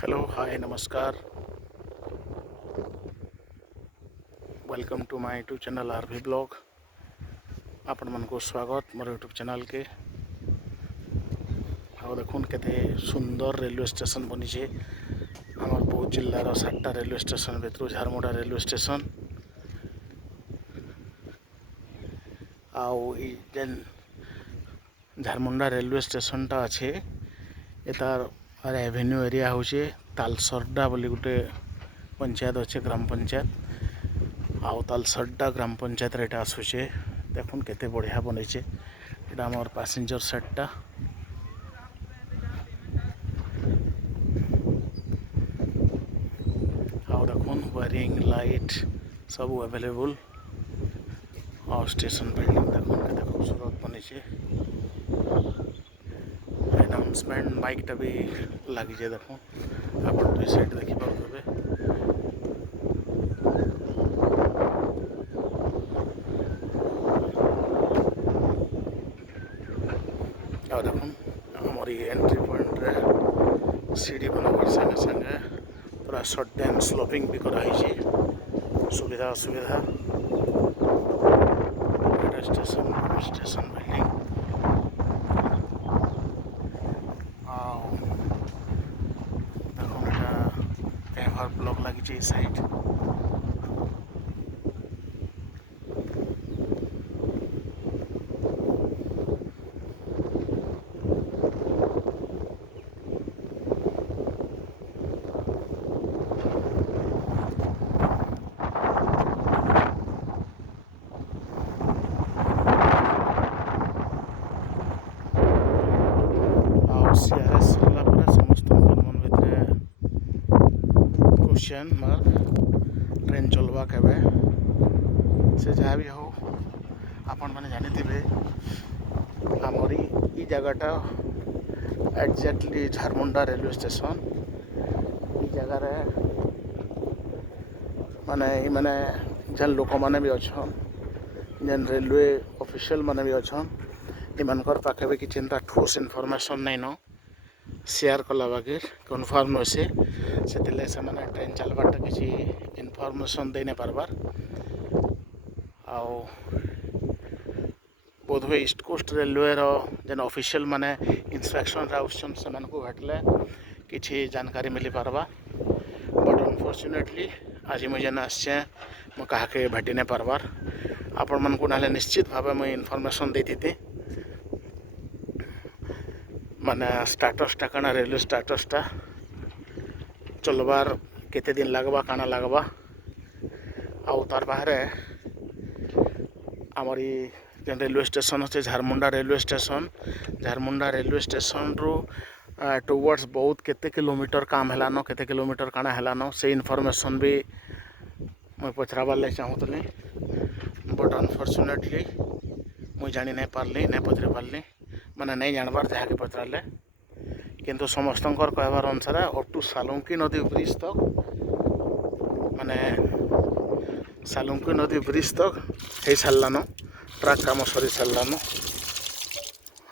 Hello hi नमस्कार welcome to my YouTube channel RV blog आपण मन को स्वागत मोर यूट्यूब चैनल के आ देखुन केते सुंदर रेलवे स्टेशन बनी छे आमर बौद्ध जिल्लार 7टा रेलवे स्टेशन भितर झारमुंडा रेलवे स्टेशन आउ जेन झारमुंडा रेलवे स्टेशन टा अच्छे एतार एवेन्यू एरिया होचे तालसरडा बोली गोटे पंचायत अच्छे ग्राम पंचायत आउ तालसरडा ग्राम पंचायत रे एटा आसुचे देखुन केते बढ़िया बनैचे एटा हमर पैसेंजर सेटटा आउ देखुन वायरिंग लाइट सब अवेलेबल और स्टेशन बिल्डिंग देखुन केते खूबसूरत बनैचे अनाउंसमेंट माइकटा भी लगी जाए देखो आप दुई साइड देखी पारे और देखुन हमारी एंट्री पॉइंट रे सीढ़ी बनावर संगे संगे पूरा शॉर्ट एंड स्लोपिंग भी कराई सुविधा सुविधा स्टेशन स्टेशन बिल्डिंग ब्लॉक लगी साइड सीआरएस सरला पर समस्त मन भितर क्वेश्चन मार्क ट्रेन चलवा केबे से जहाँ भी हो आपण मैंने जानी आमरी ई जगहटा एक्जाक्टली झारमुंडा रेलवे स्टेशन ई जगार माने जन लोक मैंने भी अच्छन जन रेलवे ऑफिशियल मैंने भी अच्छन इमानकर पाखे भी किसी ठोस इनफॉरमेशन नहीं न शेयर कला बाकी कन्फर्म अच्छे से ट्रेन चलवाटा किसी इनफॉरमेशन दे नहीं पारबार आओ बोध हुए ईस्ट कोस्ट रेलवे जेन ऑफिशियल माने इंस्पेक्शन आउसन से भेटले किसी जानकारी मिली पारबा बट अनफॉर्चुनेटली आज मुझे जेन आसे मु क्या भेटी नहीं पारबार आपण मन को ना निश्चित भाव मुझे इनफॉरमेशन देती माने स्टाटसटा काना रेलवे स्टाटसटा चलबार केते दिन लगवा काना लगवा आउ तार बाहर आमरी जेन रेलवे स्टेशन अच्छे झारमुंडा रेलवे स्टेशन रु टुवर्ड्स बहुत केते किलोमीटर काम हेलानो केते किलोमीटर काना हेलानो से इनफॉरमेशन भी मैं पचराबार ले चाहूँली बट अनफॉर्चुनेटली मुझे जानी नहीं पारली नहीं पचरे पारली माने नहीं जानबार जहाँके पचराले किंतु समस्त कहबार अनुसार अप टू सालुंकी नदी ब्रिज तक माने सालुंकी नदी ब्रिज तक हो सारान ट्रैक काम सरी सारान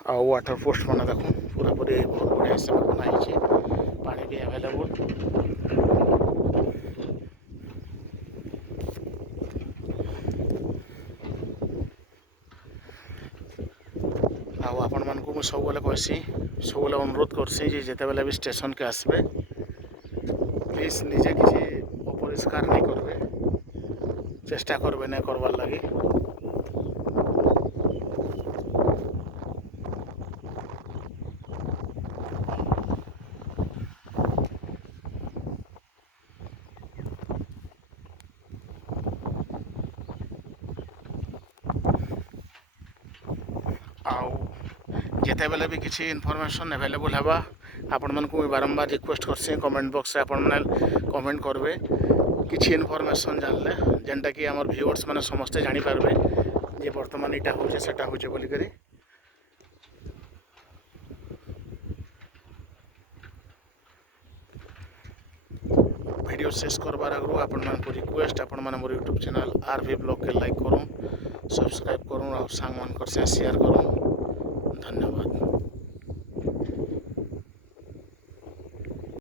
आ वाटर पोस्ट मैंने देखो पूरा पूरी बहुत बढ़िया से बनाई पानी भी अवेलेबल आपण मान को सब बेले कहसी सब बेले अनुरोध करसी जिते बेले भी स्टेशन के आसबे प्लीज निजे किसी अपरिष्कार नहीं करबे चेष्टा करबे नहीं करवार लगी जिते बेले भी किसी इनफॉरमेशन अवेलेबल है आपण मन को बारंबार रिक्वेस्ट करसी कमेंट बॉक्स से आपण कमेंट करबे किसी इनफॉरमेशन जानले जेनटा कि आमर व्यूअर्स माने समस्ते जानी पारबे जे वर्तमान इटा होचे सेटा होचे बोली करी वीडियो शेष करबार आगु आपण मन को रिक्वेस्ट आपण मन मोर यूट्यूब चैनल आरवी ब्लॉग के लाइक करूँ सब्सक्राइब करूँ और सांग मन कर शेयर करूँ धन्यवाद।